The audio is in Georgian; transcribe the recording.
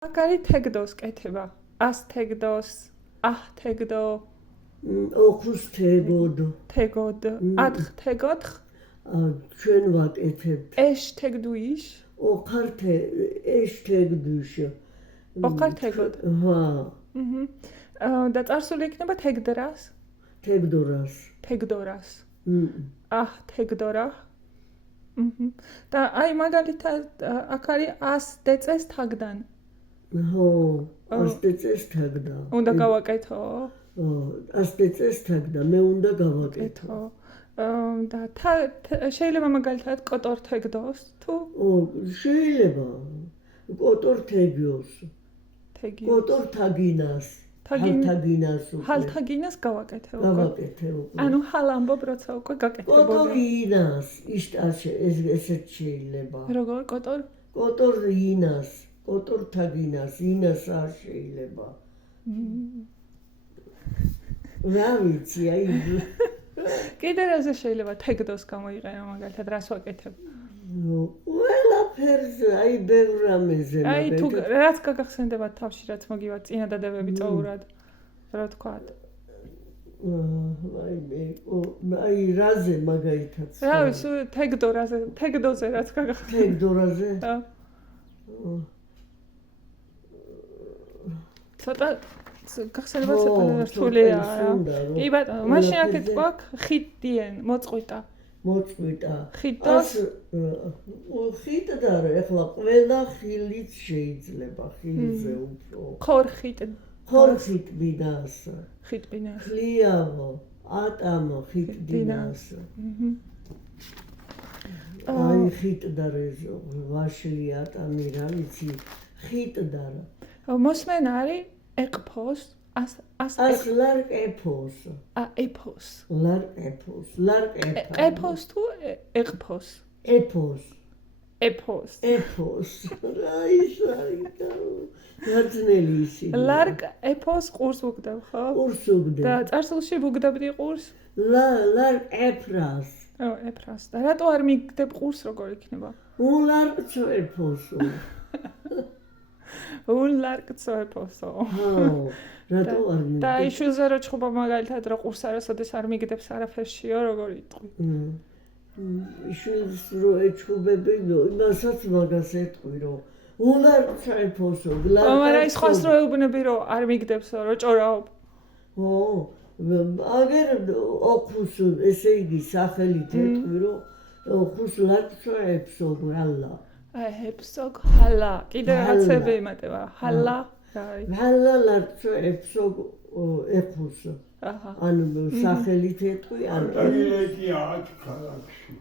მაგარი თეგდოს კეთება. ას თეგდოს, აჰ თეგდო, ოქროს თეგოდო. თეგოდ, ათხ თეგოთხ, ჩვენ ვაკეთებთ. ეშ თეგდუიშ, ოქართე ეშ თეგდუშ. ოქარ თეგოდ. ვა. და წარსული იქნება თეგდრას, თეგდორას. თეგდორას. აჰ თეგდორა. და აი მაგალითად აქ არის ას დეწეს თაგდან. ხო, ას დეწეს თაგდა. უნდა გავაკეთო. ას დეწეს თაგდა, მე უნდა გავაკეთო. და შეიძლება მაგალითად კოტორ თეგდოს თუ შეიძლება კოტორ თეგიოს. კოტორ თაგინას. თაგინას. ჰალთაგინას გავაკეთე უკვე. გავაკეთე უკვე. ანუ ჰალ ამბობ როცა უკვე გაკეთებული. კოტორინას იშტაშე ესეც შეიძლება. როგორ კოტორ? კოტორინას, კოტორ თაგინას, ინას არ შეიძლება. რა ვიცი, აი კიდე რაზე შეიძლება თეგდოს გამოიყენო მაგალითად რას ვაკეთებ? ყველაფერზე, აი ბევრ რამეზე. აი თუ რაც გაგახსენდება თავში რაც მოგივა წინადადებები წოურად. რა თქვათ? აი რაზე მაგალითად. რა ვიცი, თეგდოზე რაც გაგახსენდება. თეგდორაზე? ცოტა გახსენება ცოტა რთულია რა. კი ბატონო, მაშინ აქეთ გვაქვს ხიტდიენ, მოწყვიტა. მოწყვიტა. ხიტოს ხიტდა რა, ეხლა ყველა ხილიც შეიძლება, ხილზე უფრო. ხორხიტ. ხორხიტბინას. ხიტბინას. ხლიავო, ატამო ხიტბინას. აი ხიტდა რეზო, ვაშლი ატამი რა ვიცი, ხიტდა რა. მოსმენ არის ეყფოს, ას ლარ ეფოს. ეფოს. ლარ ეფოს, ლარ ეფოს. ეფოს თუ ეყფოს? ეფოს. ეფოს. ეფოს. რაი გაძნელი ისი. ლარ ეფოს ყურს უგდებ, ხო? ყურს უგდებ. და წარსულში ვუგდებდი ყურს? ლარ ეფრას. ეფრას. და რატო არ მიგდებ ყურს როგორ იქნება? ლარ ეფოსო. ლარკცო ეფოსო. რატო არ მიგდებ? და იშულზე რო ჩხუბა მაგალითად რო ყურს არასოდეს არ მიგდებს არაფერშიო როგორ იტყვი? იშულს რო ეჩხუბები, იმასაც მაგას ეტყვი რო ლარკცო ეფოსო. მაგრამ ის ხოს რო ეუბნები რო არ მიგდებსო რო ჭორაობ. აგერ ოქროს ესე იგი სახელით ეტყვი რო ოქროს ლარკცო ეფსო ბრალა. ეფსოგ ჰალა. კიდე რაღაცები იმატება. ჰალა. ჰალა ლარკცო ეფსო ეფოსო. ანუ სახელით ეტყვი არ კარგი აქ ქალაქში.